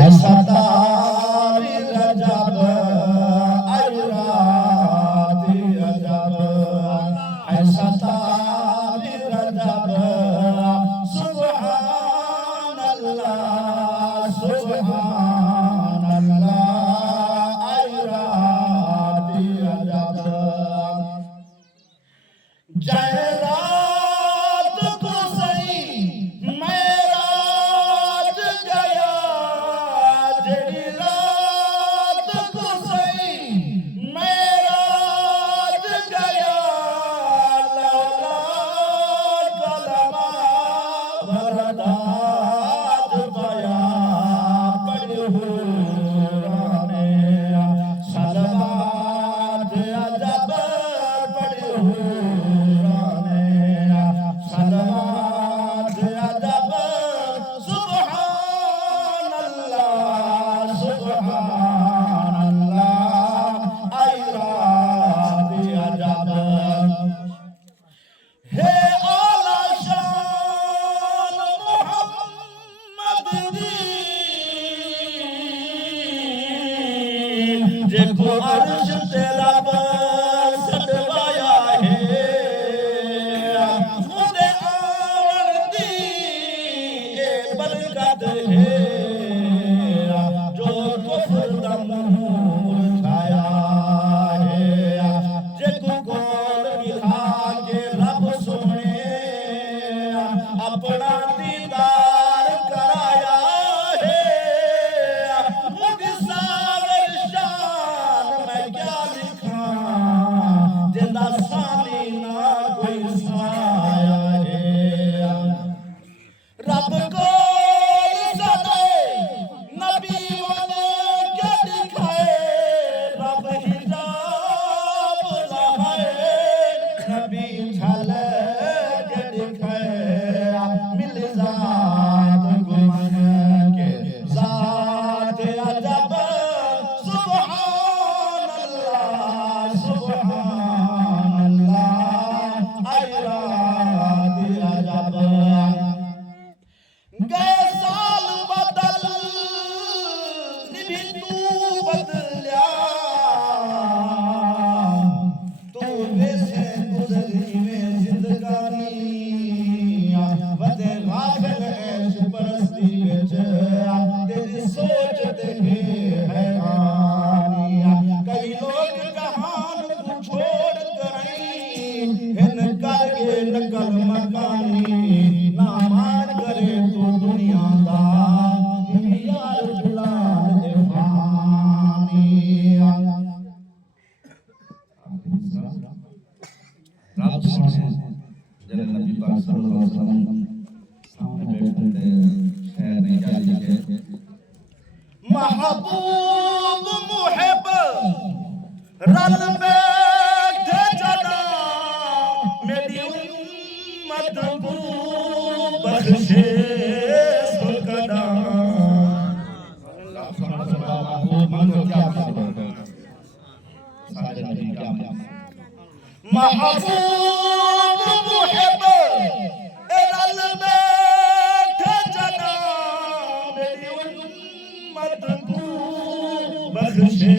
ऐसा तारी रजब ऐ राती अजब ऐसा तारी रजब सुभान अल्लाह सुभान अल्लाह ऐ राती अजब जय रात को सही मेराज गया जड़ी रात को सही मेराज गया लौला कलमा भरदाज बया पढ़ू राने सलवात अजब पढ़ू देखो अर्श तेरा सजवाया है मुझे आवड़ती ये बरकत है जो कुफ्र दा मुरझाया है जेको कोल मिला के रब सोने अपना दीदार कराया है मुझे सागर शान मैं क्या लिखा जिंदा सानी ना कोई साया है रब को सदे नबी ने क्या दिखाए रब हिजाब लहाए नबी झले के दिखाए मिल जात गुमन के जात अजब सुभान अल्लाह सुभान अल्लाह ऐ रात अजब गए साल बदल भी तू बदलिया तू वैसे गुजरी में जिंदगानी वदे गाफिल ऐश परस्ती विच तेरी सोच देखे हैरानी कई लोग जहान को छोड़ कर इन करके नकल मकानी ना मान करे तो दुनिया दा यार गुलाम दीवानी रब सोने जरे नबी पाक सल्लल्लाहु अलैहि वसल्लम सामने बैठे शहर ने क्या लिखे महबूब मुहिब रल बैठे जना मेरी उम्मत को बख्शे सुकदा अल्लाह सुभान महबूब क्या सारे नबी क्या महबूब मुहिब रल बैठे जना मेरी उम्मत को बख्शे